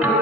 Thank you.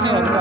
말씀이 없다.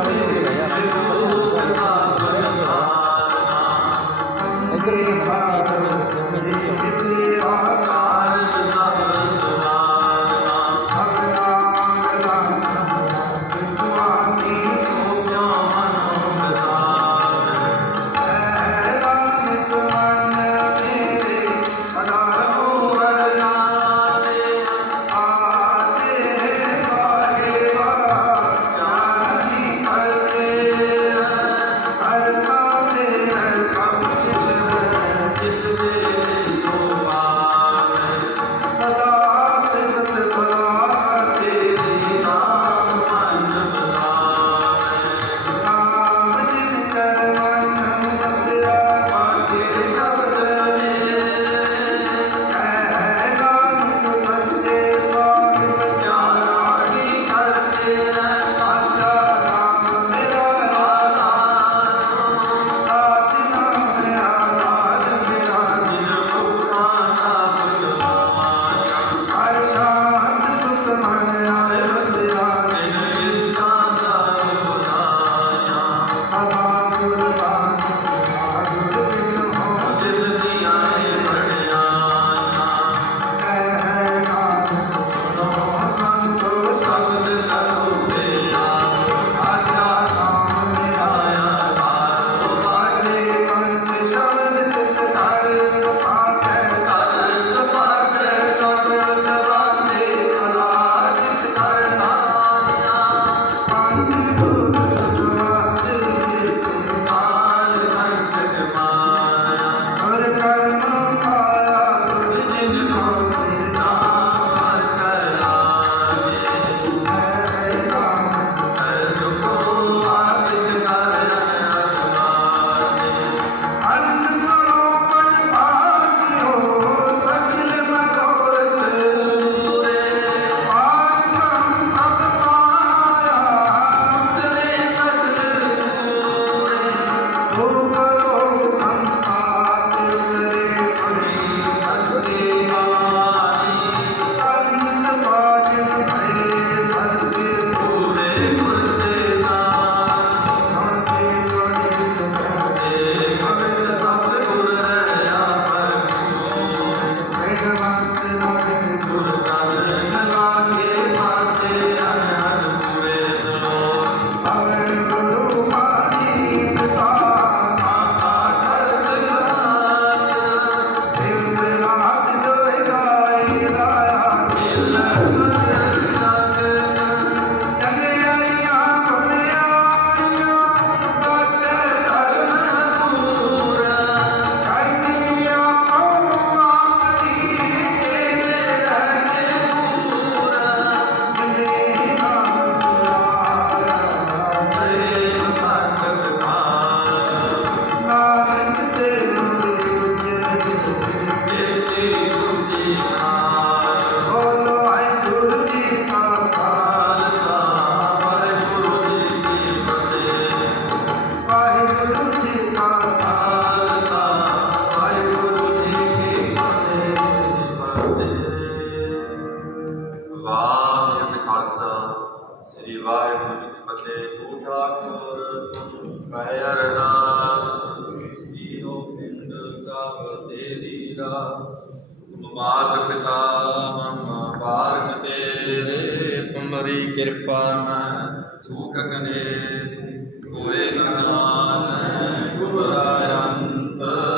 ری کران سوکھ گنے کوئی لگان گوبر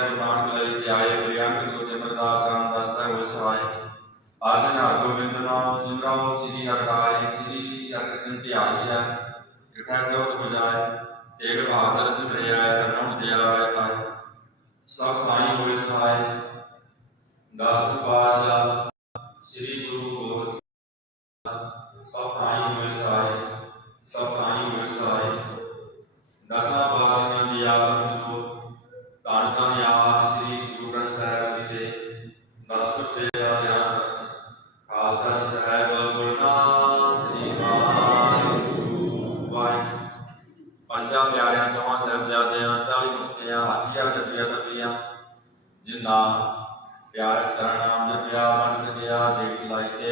پیار چواں سال ہاتھیا چپیا جان پیارے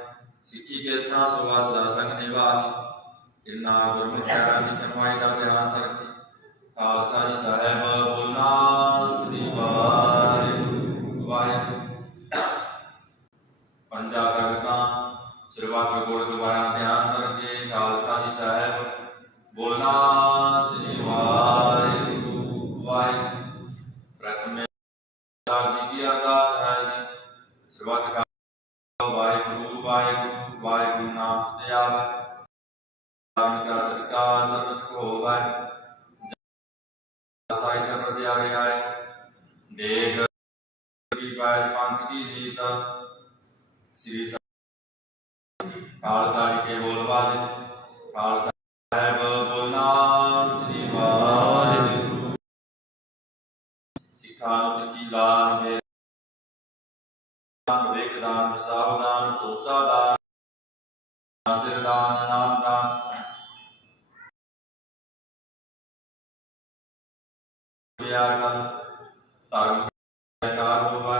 سکھی کے سات بیان نیار خالصہ جی صاحب واحرو واحو واحد خالص بول بال خالصا بولنا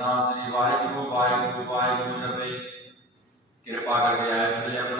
واحرو واحو واحد کرپا کر کے آئے